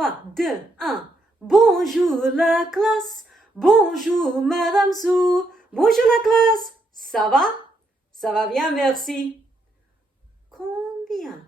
3, 2, 1. Bonjour la classe. Bonjour Madame Sou. Bonjour la classe. Ça va? Ça va bien, merci. Combien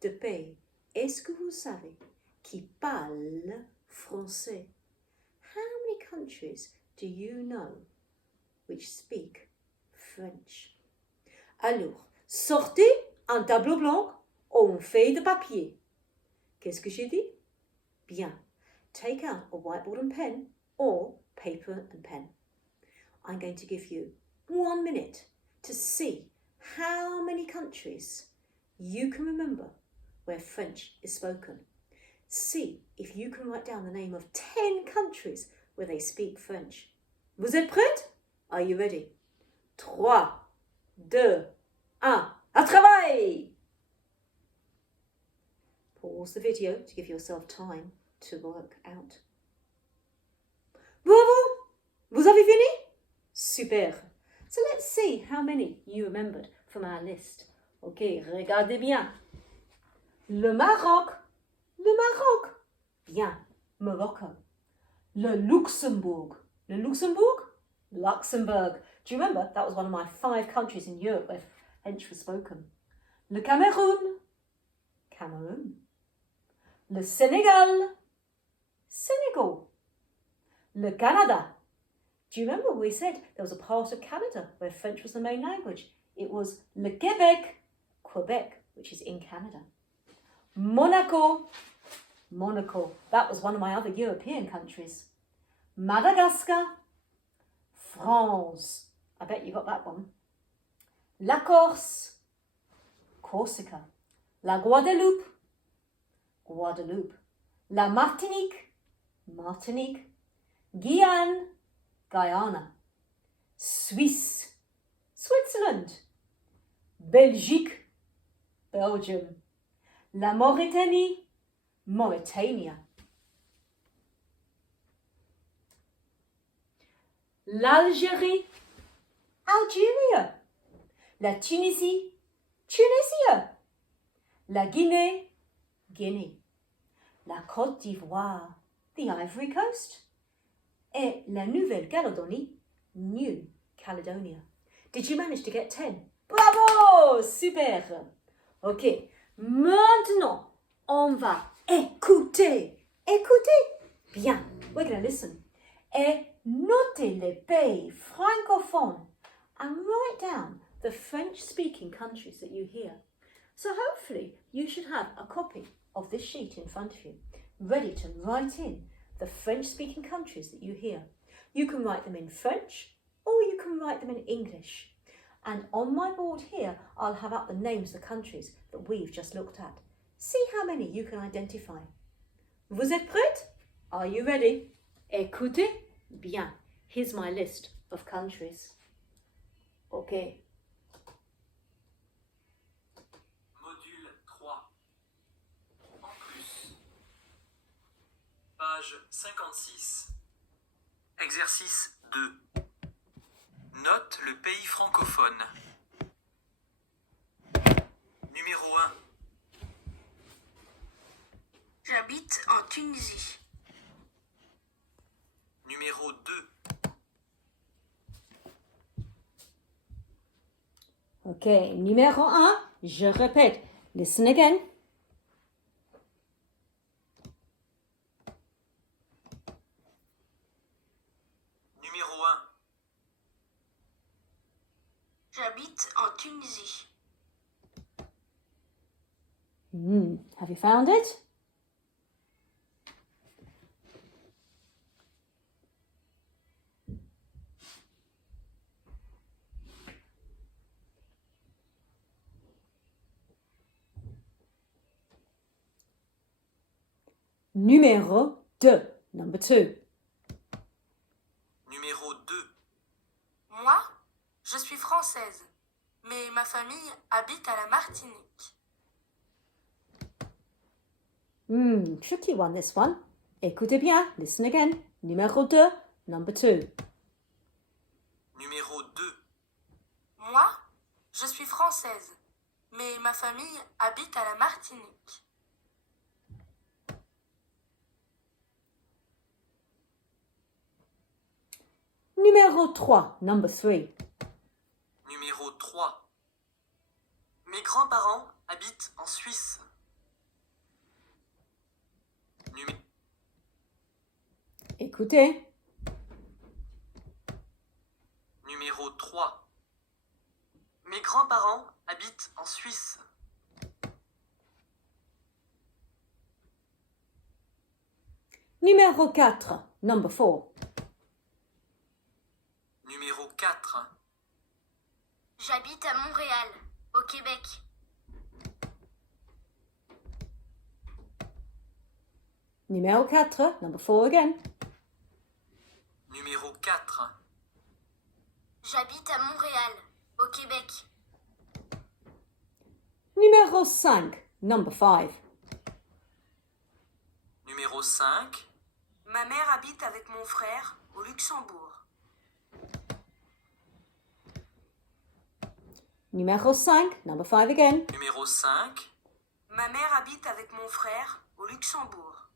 de pays est-ce que vous savez qui parlent français? How many countries do you know which speak French? Alors, sortez un tableau blanc ou une feuille de papier. Qu'est-ce que j'ai dit? Bien. Take out a whiteboard and pen or paper and pen. I'm going to give you 1 minute to see how many countries you can remember where French is spoken. See if you can write down the name of 10 countries where they speak French. Vous êtes prêtes? Are you ready? 3, 2, 1. À travail! Pause the video to give yourself time to work out. Bravo! Vous avez fini? Super. So let's see how many you remembered from our list. Ok, regardez bien. Le Maroc. Le Maroc. Bien. Morocco. Le Luxembourg. Le Luxembourg? Luxembourg. Do you remember? That was one of my 5 countries in Europe where French was spoken. Le Cameroun. Cameroon. Le Sénégal. Senegal. Le Canada. Do you remember we said there was a part of Canada where French was the main language? It was Le Québec. Quebec, which is in Canada. Monaco. Monaco. That was one of my other European countries. Madagascar. France. I bet you got that one. La Corse. Corsica. La Guadeloupe. Guadeloupe. La Martinique. Martinique. Guyane. Guyana. Suisse. Switzerland. Belgique. Belgium. La Mauritanie. Mauritania. L'Algérie. Algeria. La Tunisie. Tunisia. La Guinée. Guinea. La Côte d'Ivoire. The Ivory Coast. Et la Nouvelle-Calédonie. New Caledonia. Did you manage to get 10? Bravo! Super! Ok, maintenant, on va écouter. Écoutez. Bien, we're going to listen. Et notez les pays francophones and write down the French-speaking countries that you hear. So hopefully you should have a copy of this sheet in front of you, ready to write in the French-speaking countries that you hear. You can write them in French or you can write them in English. And on my board here, I'll have up the names of the countries that we've just looked at. See how many you can identify. Vous êtes prêtes? Are you ready? Écoutez bien. Here's my list of countries. Okay. Module 3. En plus. Page 56. Exercice 2. Note le pays francophone. Numéro 1. J'habite en Tunisie. Numéro 2. Ok, numéro 1, je répète. Listen again. Numéro 1. J'habite en Tunisie. Have you found it? Numéro 2, number 2. Numéro 2. Moi, je suis française, mais ma famille habite à la Martinique. Tricky one, this one. Écoutez bien, listen again. Numéro 2, number 2. Numéro 2. Moi, je suis française, mais ma famille habite à la Martinique. Numéro 3, number 3. Numéro 3. Mes grands-parents habitent en Suisse. Écoutez. Numéro 3. Mes grands-parents habitent en Suisse. Numéro 4, number 4. Numéro 4. J'habite à Montréal, au Québec. Numéro 4, number 4 again. Numéro 4. J'habite à Montréal, au Québec. Numéro 5, number 5. Numéro 5. Ma mère habite avec mon frère au Luxembourg. Numéro 5, number 5 again. Numéro 5. Ma mère habite avec mon frère au Luxembourg.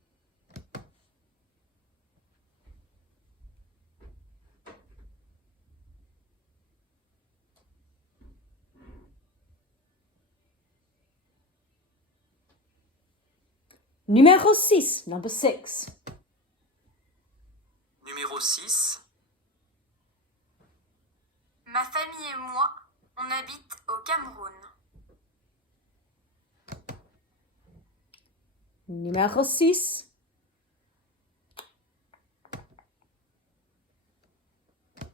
Numéro 6, number 6. Numéro 6. Ma famille et moi, on habite au Cameroun. Numéro 6.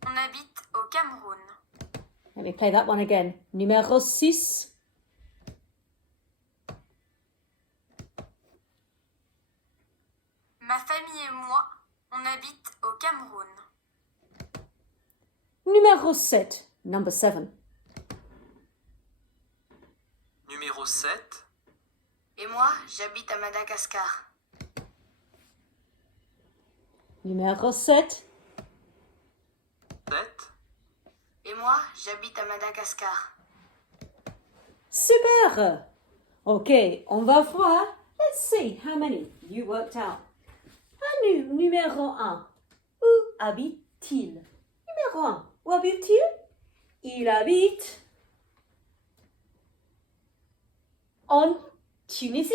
On habite au Cameroun. Let me play that one again. Numéro 6. Ma famille et moi, on habite au Cameroun. Numéro 7, number 7. Numéro 7. Et moi, j'habite à Madagascar. Numéro 7. 7. Et moi, j'habite à Madagascar. Super! Ok, on va voir. Let's see how many you worked out. Numéro 1. Où habite-t-il? Numéro 1. Où habite-t-il? Il habite en Tunisie.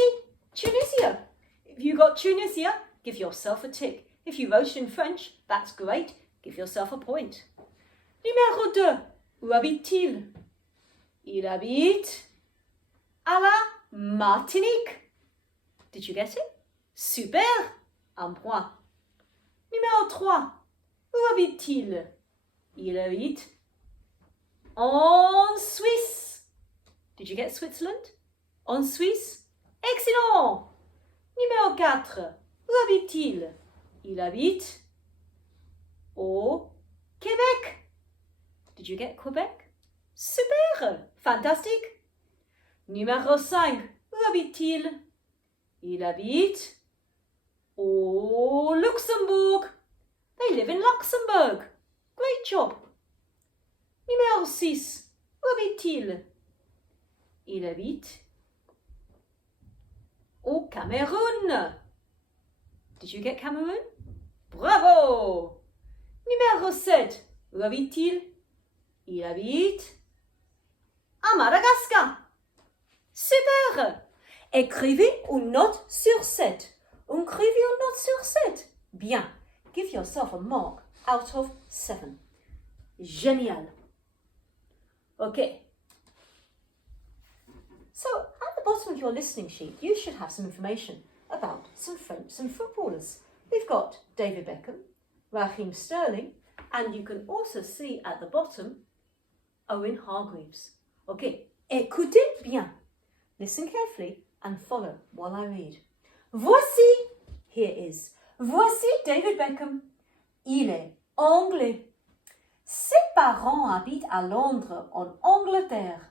Tunisia. If you got Tunisia, give yourself a tick. If you wrote it in French, that's great. Give yourself a point. Numéro 2. Où habite-t-il? Il habite à la Martinique. Did you get it? Super! Un point. Numéro 3. Où habite-t-il? Il habite en Suisse. Did you get Switzerland? En Suisse? Excellent! Numéro 4. Où habite-t-il? Il habite au Québec. Did you get Quebec? Super! Fantastique! Numéro 5. Où habite-t-il? Il habite au Luxembourg. They live in Luxembourg. Great job. Numéro 6. Où habite-t-il? Il habite au Cameroun. Did you get Cameroon? Bravo! Numéro 7. Où habite-t-il? Il habite à Madagascar. Super! Écrivez une note sur 7. Écrivez une note sur 7. Bien. Give yourself a mark out of 7. Génial. Okay. So, at the bottom of your listening sheet, you should have some information about some footballers. We've got David Beckham, Raheem Sterling, and you can also see at the bottom Owen Hargreaves. Okay, écoutez bien. Listen carefully and follow while I read. Voici, here is, voici David Beckham. Il est anglais. Ses parents habitent à Londres, en Angleterre.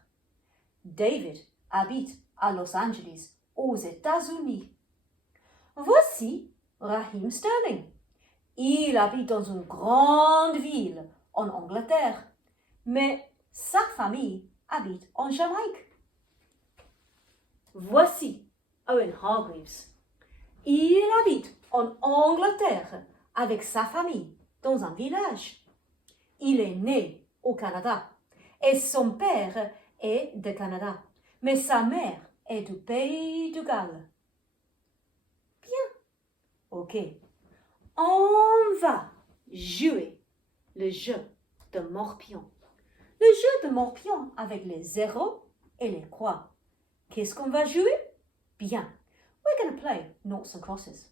David habite à Los Angeles, aux États-Unis. Voici Raheem Sterling. Il habite dans une grande ville en Angleterre, mais sa famille habite en Jamaïque. Voici Owen Hargreaves. Il habite en Angleterre avec sa famille dans un village. il est né au Canada. Et son père est de Canada. Mais sa mère est du pays de Galles. Bien. Ok. On va jouer le jeu de morpion. Le jeu de morpion avec les zéros et les croix. Qu'est-ce qu'on va jouer? Bien. We're going to play noughts and crosses.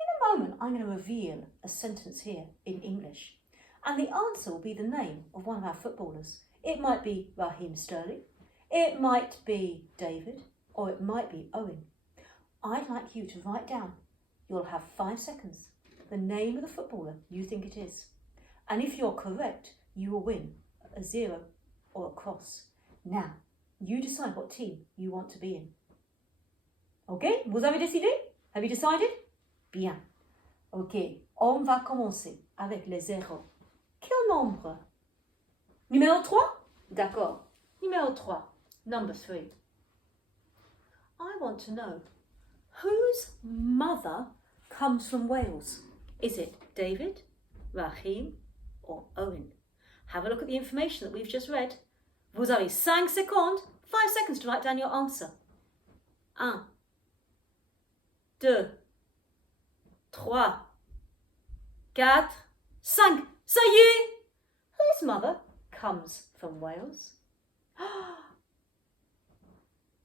In a moment, I'm going to reveal a sentence here in English. And the answer will be the name of one of our footballers. It might be Raheem Sterling. It might be David. Or it might be Owen. I'd like you to write down. You'll have 5 seconds. The name of the footballer you think it is. And if you're correct, you will win a 0 or a cross. Now, you decide what team you want to be in. Ok? Vous avez décidé? Have you decided? Bien. Ok, on va commencer avec les zéros. Quel nombre? Numéro 3? D'accord. Numéro 3. Number 3. I want to know, whose mother comes from Wales? Is it David, Raheem, or Owen? Have a look at the information that we've just read. Vous avez 5 secondes, 5 seconds to write down your answer. 1, 2, 3, 4, 5. Ça y est! Whose mother comes from Wales?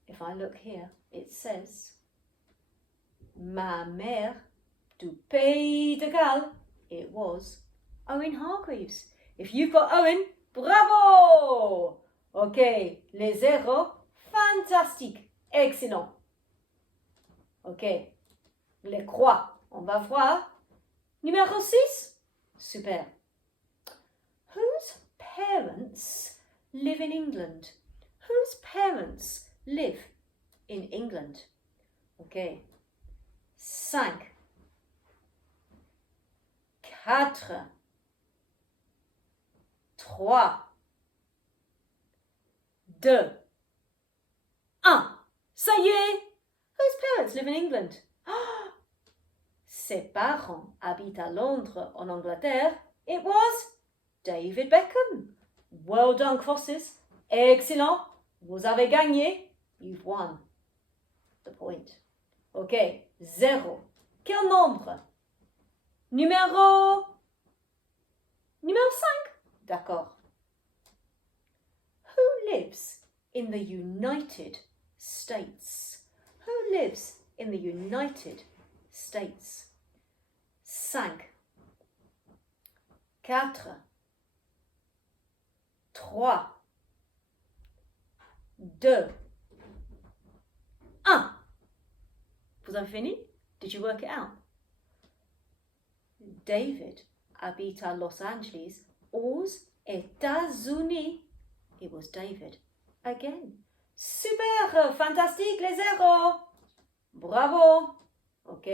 If I look here, it says, Ma mère du Pays de Galles. It was Owen Hargreaves. If you've got Owen, bravo! Ok, les zéros, fantastique, excellent. Ok, les croix, on va voir. Numéro 6, super. Whose parents live in England? Whose parents live in England? Ok, 5, 4, 3, 2, 1. Ça y est! Whose parents live in England? Ses parents habitent à Londres, en Angleterre. It was David Beckham. Well done, crosses. Excellent. Vous avez gagné. You've won the point. Ok, 0. Quel nombre? Numéro 5. D'accord. Who lives in the United States? Who lives in the United States? 5, 4, 3, 2, 1. Vous avez fini? Did you work it out? David habite à Los Angeles, aux États-Unis. It was David. Again. Super, fantastique, les zéros. Bravo. Ok.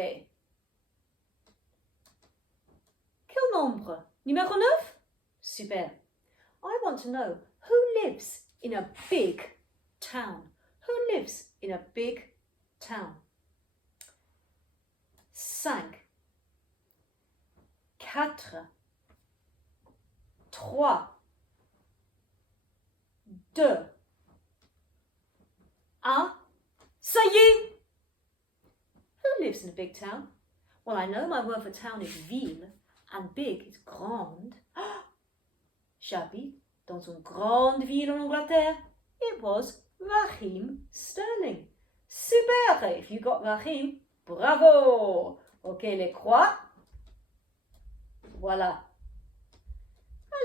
Quel nombre? Numéro 9? Super. I want to know, who lives in a big town? Who lives in a big town? 5, 4, 3, 2, 1. Ça y est! Who lives in a big town? Well, I know my word for town is ville, and big is grande. J'habite dans une grande ville en Angleterre. It was Raheem Sterling. Super! If you got Raheem, bravo! Ok, les croix. Voilà.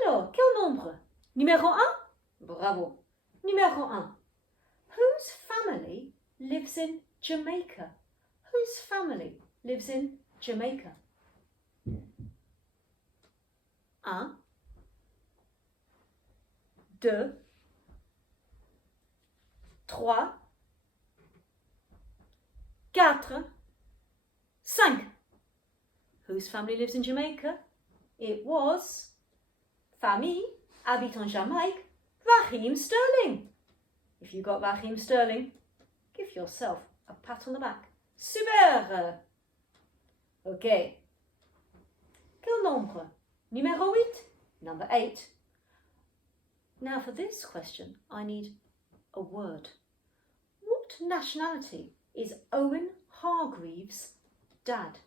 Alors, quel nombre? Numéro 1? Bravo. Numéro 1. Whose family lives in Jamaica? Whose family lives in Jamaica? 1, 2, 3, 4, 5. Whose family lives in Jamaica? It was famille habite en Jamaïque, Raheem Sterling. If you got Raheem Sterling, give yourself a pat on the back. Super! Ok. Quel nombre? Numéro 8? Number 8. Now for this question, I need a word. What nationality is Owen Hargreaves' dad?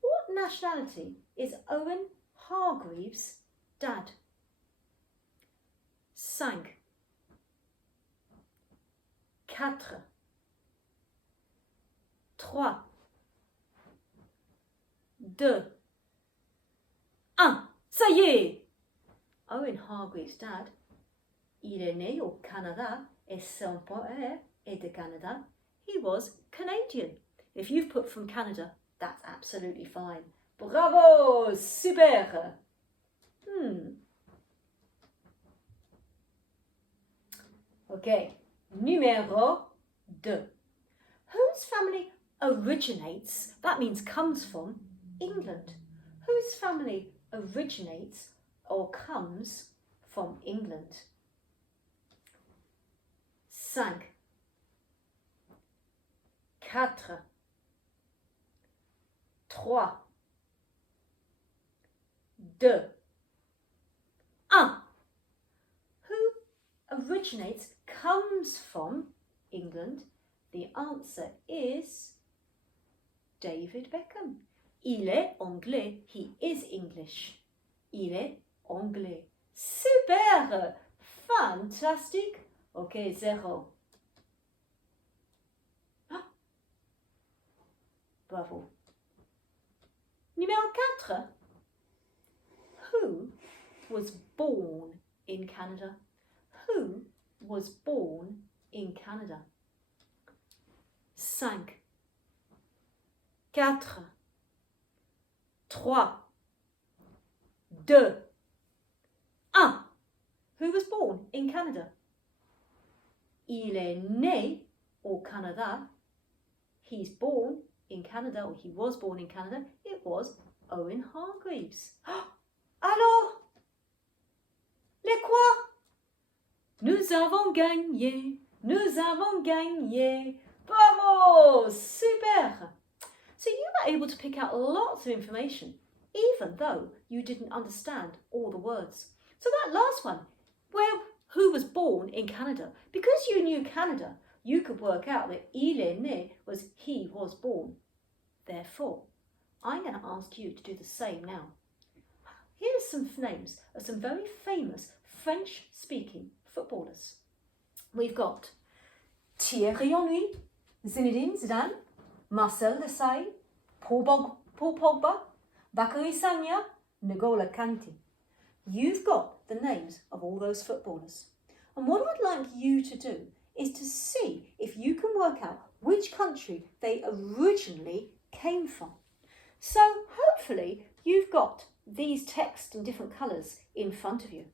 What nationality is Owen Hargreaves' dad? 5, 4, 3, 2, 1. Ça y est! Owen Hargreaves' dad, il est né au Canada et son père est de Canada. He was Canadian. If you've put from Canada, that's absolutely fine. Bravo! Super! Okay, numéro 2. Whose family originates, that means comes from, England? Whose family originates or comes from England? 5, 4, 3, 2, 1. Who originates, comes from England? The answer is David Beckham. Il est anglais. He is English. Il est anglais. Super! Fantastic! Ok, 0. Ah. Bravo. Numéro 4. Who was born in Canada? Who was born in Canada? 5, 4, 3, 2, 1. Who was born in Canada? Il est né au Canada. He's born in Canada, or he was born in Canada. It was Owen Hargreaves. Alors, les quoi? Nous avons gagné. Nous avons gagné. Bravo! Super! So you were able to pick out lots of information, even though you didn't understand all the words. So that last one, who was born in Canada, because you knew Canada, you could work out that il est né was he was born. Therefore, I'm going to ask you to do the same now. Here's some names of some very famous French-speaking footballers. We've got Thierry Henry, Zinedine Zidane, Marcel Desailly, Paul Pogba, Bakary Sagna, N'Golo Kante. You've got the names of all those footballers. And what I'd like you to do is to see if you can work out which country they originally came from. So hopefully you've got these texts in different colours in front of you.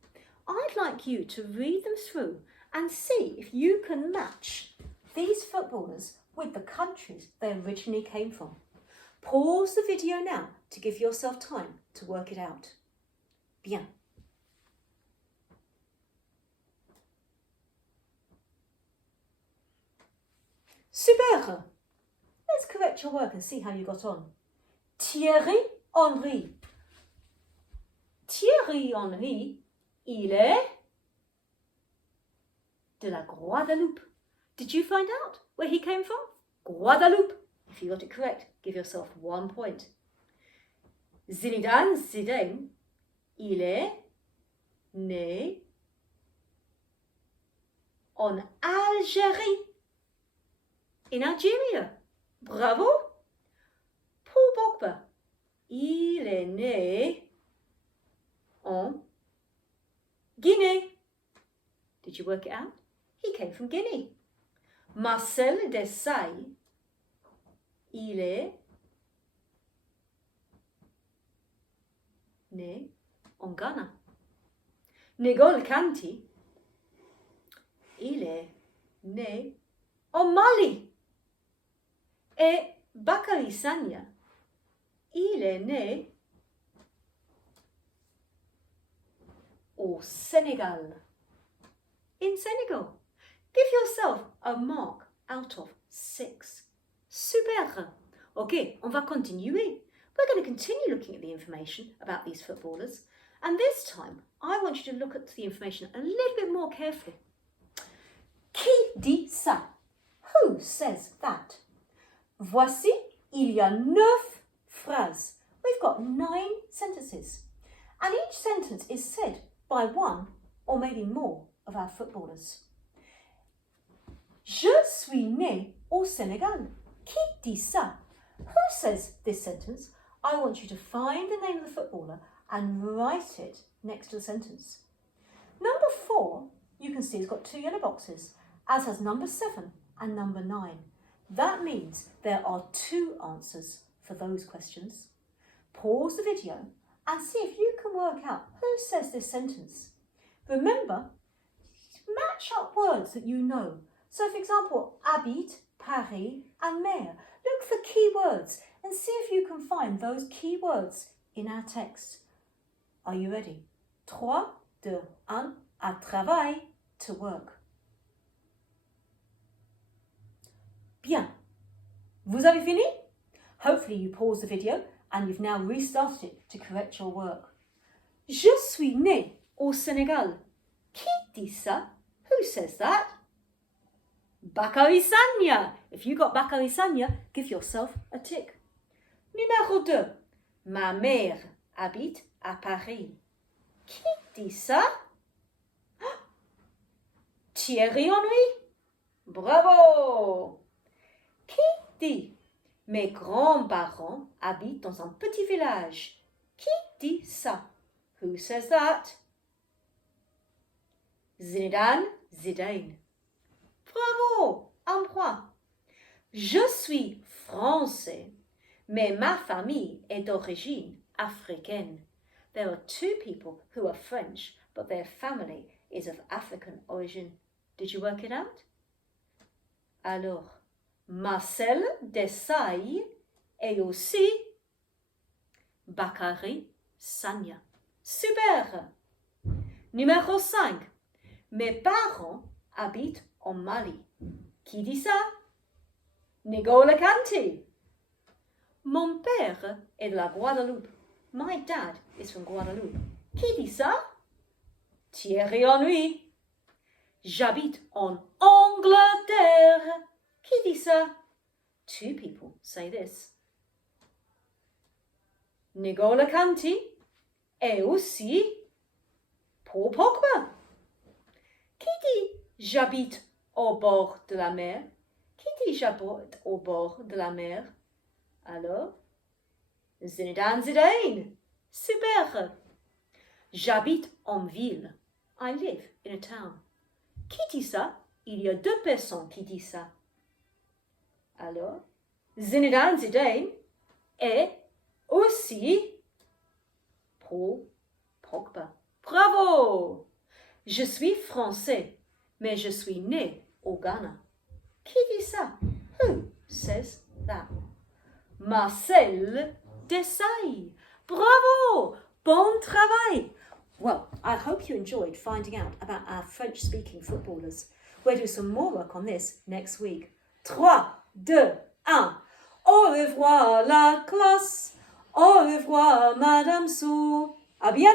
I'd like you to read them through and see if you can match these footballers with the countries they originally came from. Pause the video now to give yourself time to work it out. Bien. Super! Let's correct your work and see how you got on. Thierry Henry. Thierry Henry, il est de la Guadeloupe. Did you find out where he came from? Guadeloupe. If you got it correct, give yourself 1 point. Zinedine Zidane, il est né en Algérie. In Algeria. Bravo. Paul Pogba, il est né en Guinée. Did you work it out? He came from Guinea. Marcel Desailly, il est né en Ghana. N'Golo Kante, il est né en Mali. Et Bakary Sagna, il est né au Sénégal. In Senegal. Give yourself a mark out of 6. Super. Okay, on va continuer. We're going to continue looking at the information about these footballers. And this time, I want you to look at the information a little bit more carefully. Qui dit ça? Who says that? Voici, il y a 9 phrases. We've got 9 sentences. And each sentence is said by one or maybe more of our footballers. Je suis né au Sénégal. Qui dit ça? Who says this sentence? I want you to find the name of the footballer and write it next to the sentence. Number 4, you can see, has got 2 yellow boxes, as has number 7 and number 9. That means there are 2 answers for those questions. Pause the video and see if you can work out who says this sentence. Remember, match up words that you know. So, for example, habite, Paris, and mer. Look for key words and see if you can find those key words in our text. Are you ready? 3, 2, 1, à travail, to work. Bien. Vous avez fini? Hopefully you paused the video and you've now restarted it to correct your work. Je suis né au Sénégal. Qui dit ça? Who says that? Bakary Sagna. If you got Bakary Sagna, give yourself a tick. Numéro 2. Ma mère habite à Paris. Qui dit ça? Thierry Henry. Bravo. Qui dit mes grands-parents habitent dans un petit village? Qui dit ça? Who says that? Zinedine Zidane. Bravo, un point. Je suis français, mais ma famille est d'origine africaine. There are 2 people who are French, but their family is of African origin. Did you work it out? Alors, Marcel Desailly est aussi Bakary Sagna. Super! Numéro 5. Mes parents habitent en Mali. Qui dit ça? N'Golo Kanté. Mon père est de la Guadeloupe. My dad is from Guadeloupe. Qui dit ça? Thierry Henry. J'habite en Angleterre. Qui dit ça? 2 people say this. N'Golo Kanté et aussi Paul Pogba. Qui dit j'habite au bord de la mer? Qui dit j'habite au bord de la mer? Alors, Zinedine Zidane. Super. J'habite en ville. I live in a town. Qui dit ça? Il y a 2 personnes qui disent ça. Alors, Zinedine Zidane et aussi Paul Pogba. Bravo! Je suis français, mais je suis né au Ghana. Qui dit ça? Who says that? Marcel Desailly. Bravo! Bon travail! Well, I hope you enjoyed finding out about our French-speaking footballers. We'll do some more work on this next week. 3, 2, 1. Au revoir la classe. Au revoir Madame Sou. À bientôt!